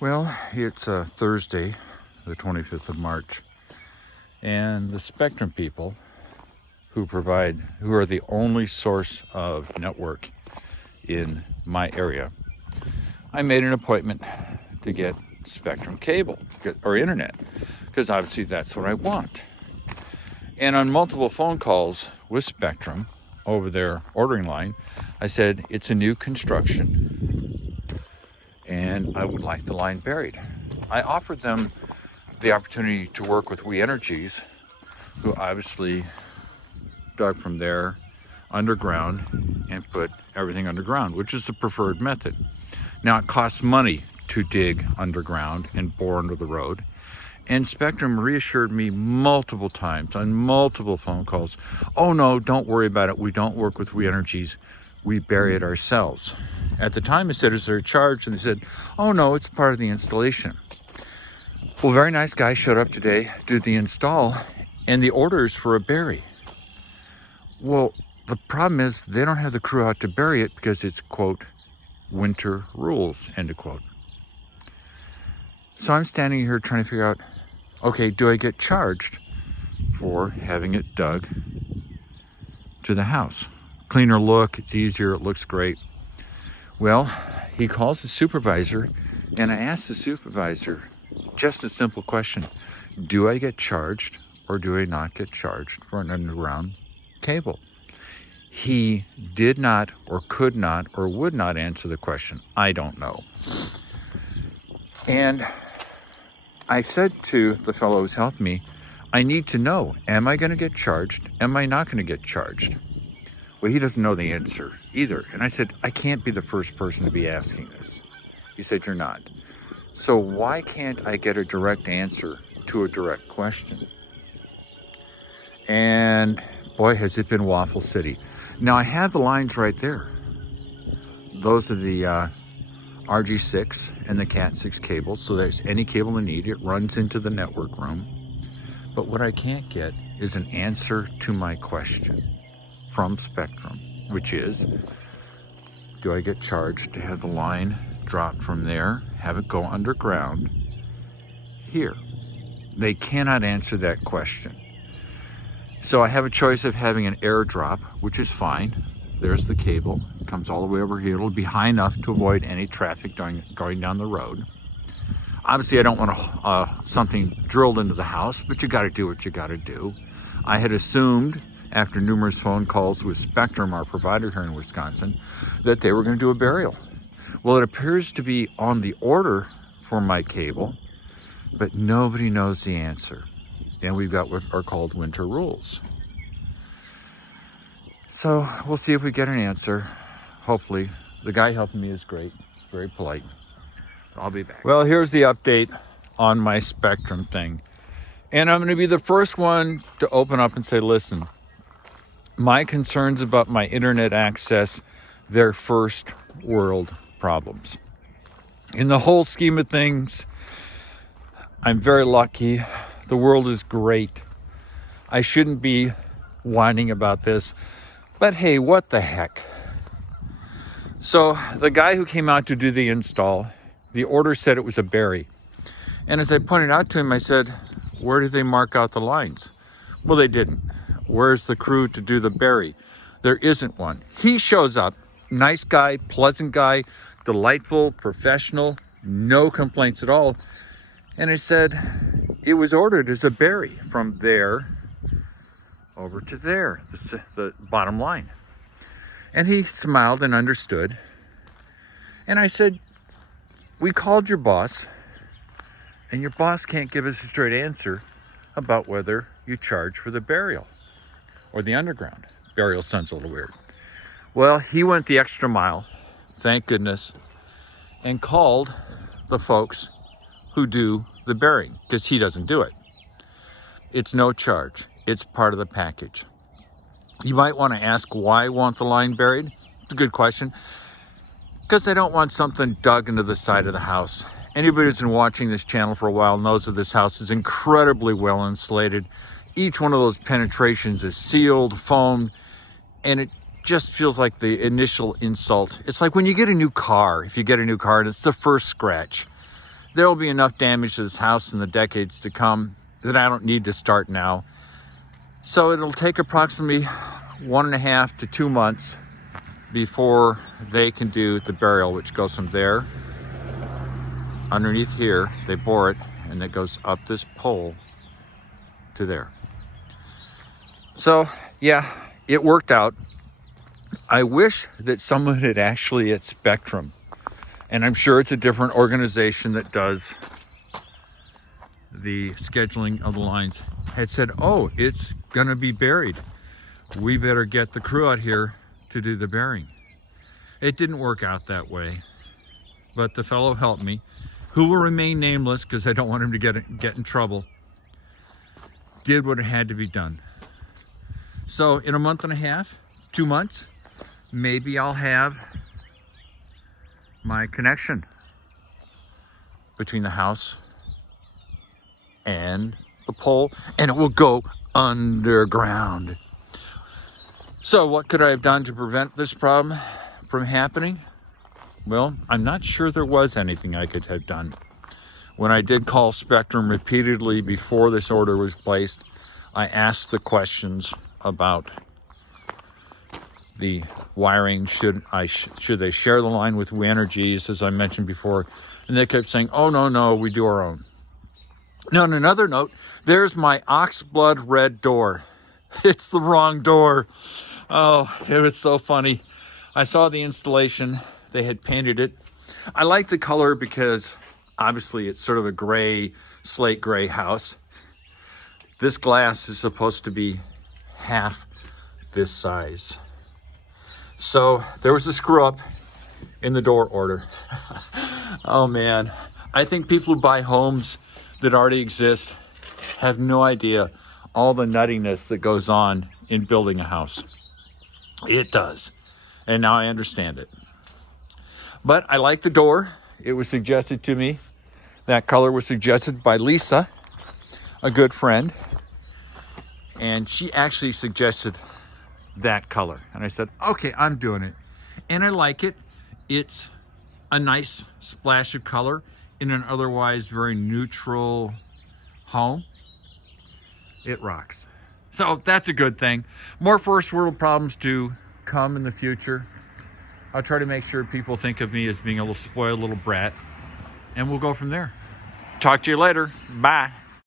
Well, it's Thursday, the 25th of March, and the Spectrum people who are the only source of network in my area, I made an appointment to get Spectrum cable or internet, because obviously that's what I want. And on multiple phone calls with Spectrum over their ordering line, I said, it's a new construction and I would like the line buried. I offered them the opportunity to work with We Energies, who obviously dug from there underground and put everything underground, which is the preferred method. Now, it costs money to dig underground and bore under the road. And Spectrum reassured me multiple times on multiple phone calls, oh no, don't worry about it. We don't work with We Energies. We bury it ourselves. At the time I said, is there a charge? And they said, oh no, it's part of the installation. Well, very nice guy showed up today, did the install, and the orders for a bury. Well, the problem is they don't have the crew out to bury it because it's, quote, winter rules, end of quote. So I'm standing here trying to figure out, okay, do I get charged for having it dug to the house? Cleaner look, it's easier, it looks great. Well, he calls the supervisor, and I asked the supervisor just a simple question. Do I get charged or do I not get charged for an underground cable? He did not or could not or would not answer the question. I don't know. And I said to the fellow who's helped me, I need to know, am I going to get charged? Am I not going to get charged? Well, he doesn't know the answer either. And I said, I can't be the first person to be asking this. He said, you're not. So why can't I get a direct answer to a direct question? And boy, has it been Waffle City. Now, I have the lines right there. Those are the RG6 and the Cat6 cables, so there's any cable they need. It runs into the network room. But what I can't get is an answer to my question from Spectrum, which is, do I get charged to have the line drop from there, have it go underground here? They cannot answer that question. So I have a choice of having an airdrop, which is fine. There's the cable, it comes all the way over here. It'll be high enough to avoid any traffic going down the road. Obviously, I don't want something drilled into the house, but you gotta do what you gotta do. I had assumed, after numerous phone calls with Spectrum, our provider here in Wisconsin, that they were gonna do a burial. Well, it appears to be on the order for my cable, but nobody knows the answer. And we've got what are called winter rules. So we'll see if we get an answer. Hopefully. The guy helping me is great, very polite. I'll be back. Well, here's the update on my Spectrum thing. And I'm going to be the first one to open up and say, listen, my concerns about my internet access, they're first world problems. In the whole scheme of things, I'm very lucky. The world is great. I shouldn't be whining about this, but hey, what the heck? So the guy who came out to do the install, the order said it was a bury. And as I pointed out to him, I said, where did they mark out the lines? Well, they didn't. Where's the crew to do the bury? There isn't one. He shows up, nice guy, pleasant guy, delightful, professional, no complaints at all. And I said, it was ordered as a bury from there over to there, the bottom line. And he smiled and understood. And I said, we called your boss, and your boss can't give us a straight answer about whether you charge for the burial or the underground. Burial sounds a little weird. Well, he went the extra mile, thank goodness, and called the folks who do the burying, because he doesn't do it. It's no charge. It's part of the package. You might want to ask why I want the line buried. It's a good question. Because I don't want something dug into the side of the house. Anybody who's been watching this channel for a while knows that this house is incredibly well insulated. Each one of those penetrations is sealed, foamed, and it just feels like the initial insult. It's like when you get a new car, if you get a new car and it's the first scratch, there will be enough damage to this house in the decades to come that I don't need to start now. So it'll take approximately 1.5 to 2 months before they can do the burial, which goes from there underneath here. They bore it, and it goes up this pole to there. So yeah, it worked out. I wish that someone had actually at Spectrum, and I'm sure it's a different organization that does the scheduling of the lines, had said, oh, it's gonna be buried, we better get the crew out here to do the burying. It didn't work out that way, but the fellow helped me, who will remain nameless because I don't want him to get in trouble, did what had to be done. So in a month and a half, 2 months, maybe I'll have my connection between the house and the pole, and it will go underground. So what could I have done to prevent this problem from happening? Well, I'm not sure there was anything I could have done. When I did call Spectrum repeatedly before this order was placed, I asked the questions about the wiring. Should they share the line with We Energies, as I mentioned before? And they kept saying, oh, no, we do our own. Now, on another note, there's my oxblood red door. It's the wrong door. Oh, it was so funny. I saw the installation. They had painted it. I like the color because obviously it's sort of a gray, slate gray house. This glass is supposed to be half this size. So there was a screw up in the door order. Oh man, I think people who buy homes that already exist have no idea all the nuttiness that goes on in building a house. It does. And now I understand it. But I like the door. It was suggested to me. That color was suggested by Lisa, a good friend. And she actually suggested that color. And I said, okay, I'm doing it. And I like it. It's a nice splash of color in an otherwise very neutral home. It rocks. So that's a good thing. More first world problems to come in the future. I'll try to make sure people think of me as being a little spoiled little brat, and we'll go from there. Talk to you later. Bye.